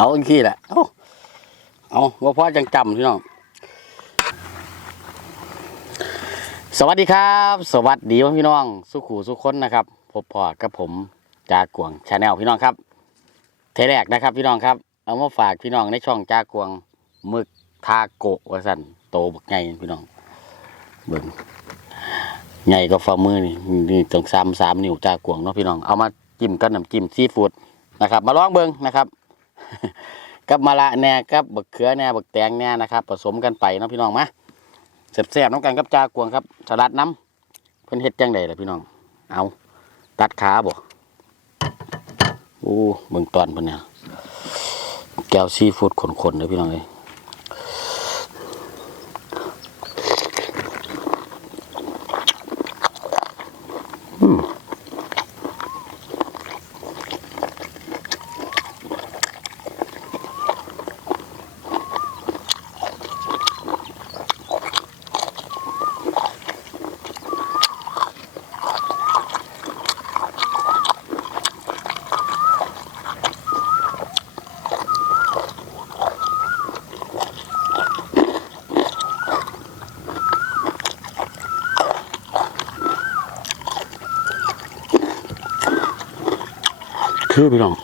เอีกทีแหละ เอาเอาว่าพ่อจังจำพี่น้อง สวัสดีครับ สวัสดีพี่น้อง สุขูสุขคนนะครับ พบพ่อกับผมจากวงชาแนลพี่น้องครับ เทแรกนะครับ พี่น้องครับ เอามาฝากพี่น้องในช่องจากวงมึกทาโกะวสันโตบักไงพี่น้อง เบิ่งไงก็ฝ่ามือนี่นี่ต้องสามสามนิ้วจากกวงเนาะพี่น้อง เอามาจิ้มกับน้ำจิ้มซีฟู้ดนะครับ มาลองเบิ่งนะครับ กับมะละแน่กับบักเขือแน่บักแตงแน่นะครับ ผสมกันไปเนาะพี่น้องมาแซ่บน้องกันกับจากวงครับสลัดน้ำเพิ่นเฮ็ดจังไดล่ะพี่น้อง เอาตัดขาบ่โอ้เบิ่งตอนเพิ่นเนี่ยแก้วซีฟู้ดขนๆเลยพี่น้องเลย คือพี่น้อง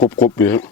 กรุบกรุบอยู่ครับ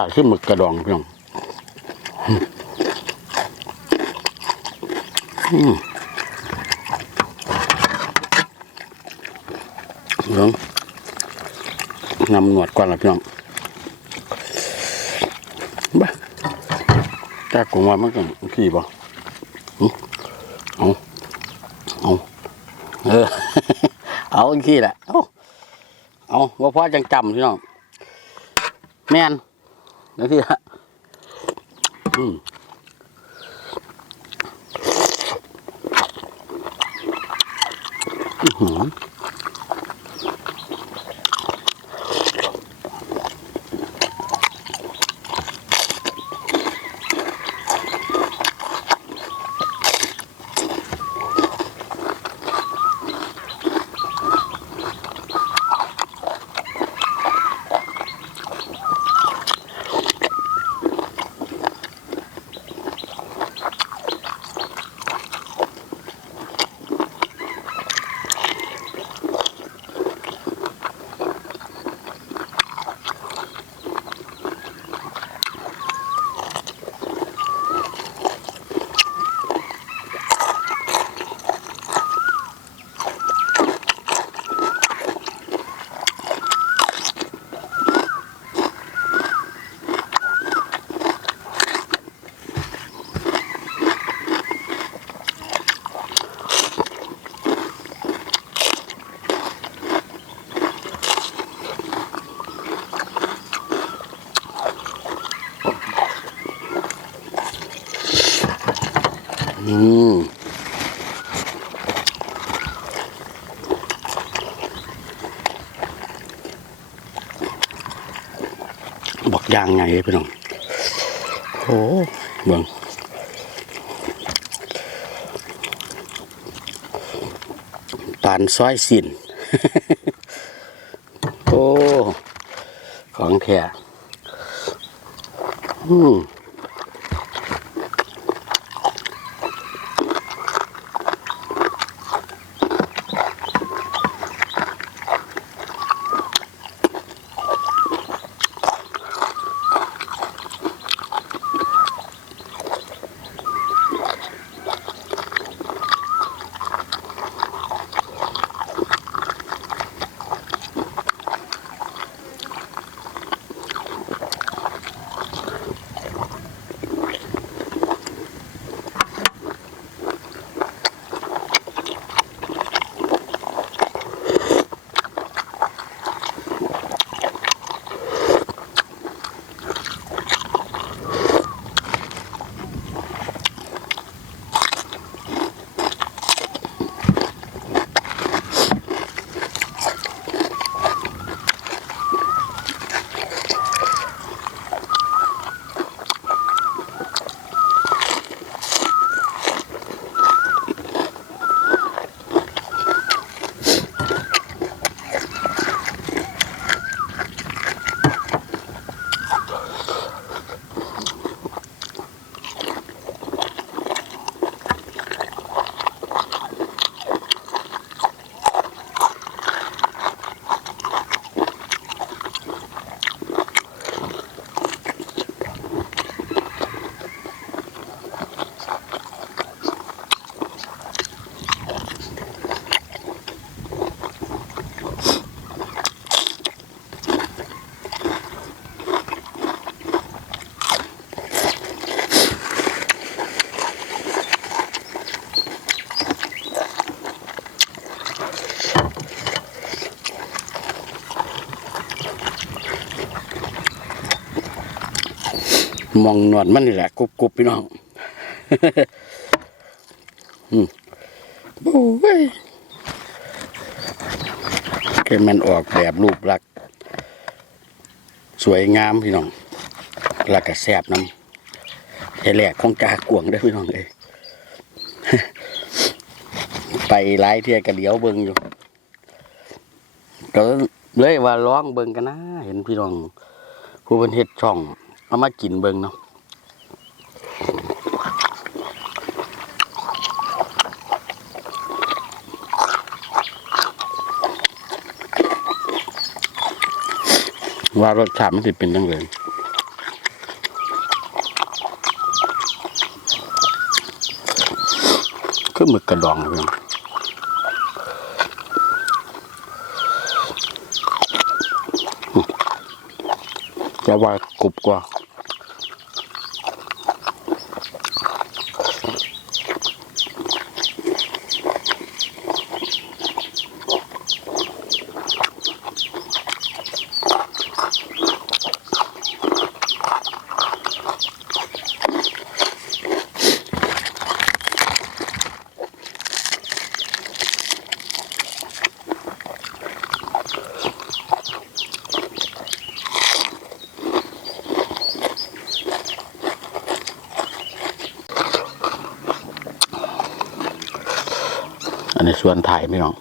าติคือหมึกกระดองพี่น้องเดี๋ยวนำหนวดก่อนละพี่น้องบ้าจ้ากงว่ามันก็ขี่บ่เอาเอาเออ เอาอีกทีแหละ เอาเอาว่าพ่อจังจำพี่น้องแม่น นะพี่ฮะอืมอื้อ ย่างไงพี่น้องโอ้เบิ่งปานซอยสินโอ้ ของแท้อืม มองหนวดมันนี่แหละกรุบกรุบพี่น้องอืมโอ้ยแค่มันออกแบบรูปลักษณ์สวยงามพี่น้องแล้วก็แซ่บน้ำแค่แรกของกากวงได้พี่น้องเอ้ยไปหลายเทียกระเดียวเบิงอยู่ก็เลยว่าร้องเบิงกันนะ เห็นพี่น้องผู้เป็นเฮ็ดช่อง เอามากินเบิงเนาะว่ารสชาติมันสิเป็นจังเลยคือหมึกกระดองเลยจะว่ากรุบกว่า อันนี้ส่วนไทยไม่น้อง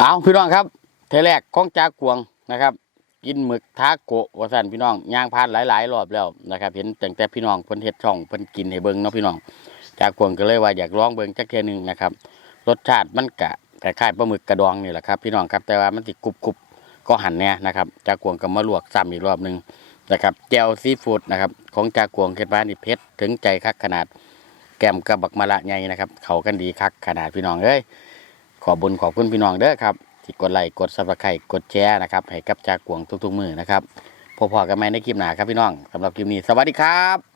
เอาพี่น้องครับเทแรกของจากวงนะครับ กินหมึกทาโกะว่าสั่นพี่น้องย่างพานหลายๆรอบแล้วนะครับ เห็นตั้งแต่พี่น้องเพิ่นเฮ็ดช่องเพิ่นกินให้เบิ่งเนาะพี่น้อง จากวงก็เลยว่าอยากลองเบิ่งจักเทื่นึงนะครับ รสชาติมันกะคล้ายๆปลาหมึกกระดองนี่แหละครับ พี่น้องครับแต่ว่ามันสิดกรุบๆก็หั่นแน่นะครับ จากวงก็มาลวกซ้ำอีกรอบหนึ่งนะครับแจ่วซีฟู้ดนะครับของจากวงเฮ็ดบ้านนี่เผ็ดถึงใจคักขนาดแก้มกับบักมะละใหญ่นะครับ เขากันดีคักขนาดพี่น้องเอ้ย ขอบุญขอบคุณพี่น้องเด้อครับที่กดไลค์กดซับสไครต์กดแชร์นะครับให้กับจากกวงทุกๆมือนะครับพบพอกันใหม่ในคลิปหน้าครับพี่น้องสำหรับคลิปนี้สวัสดีครับ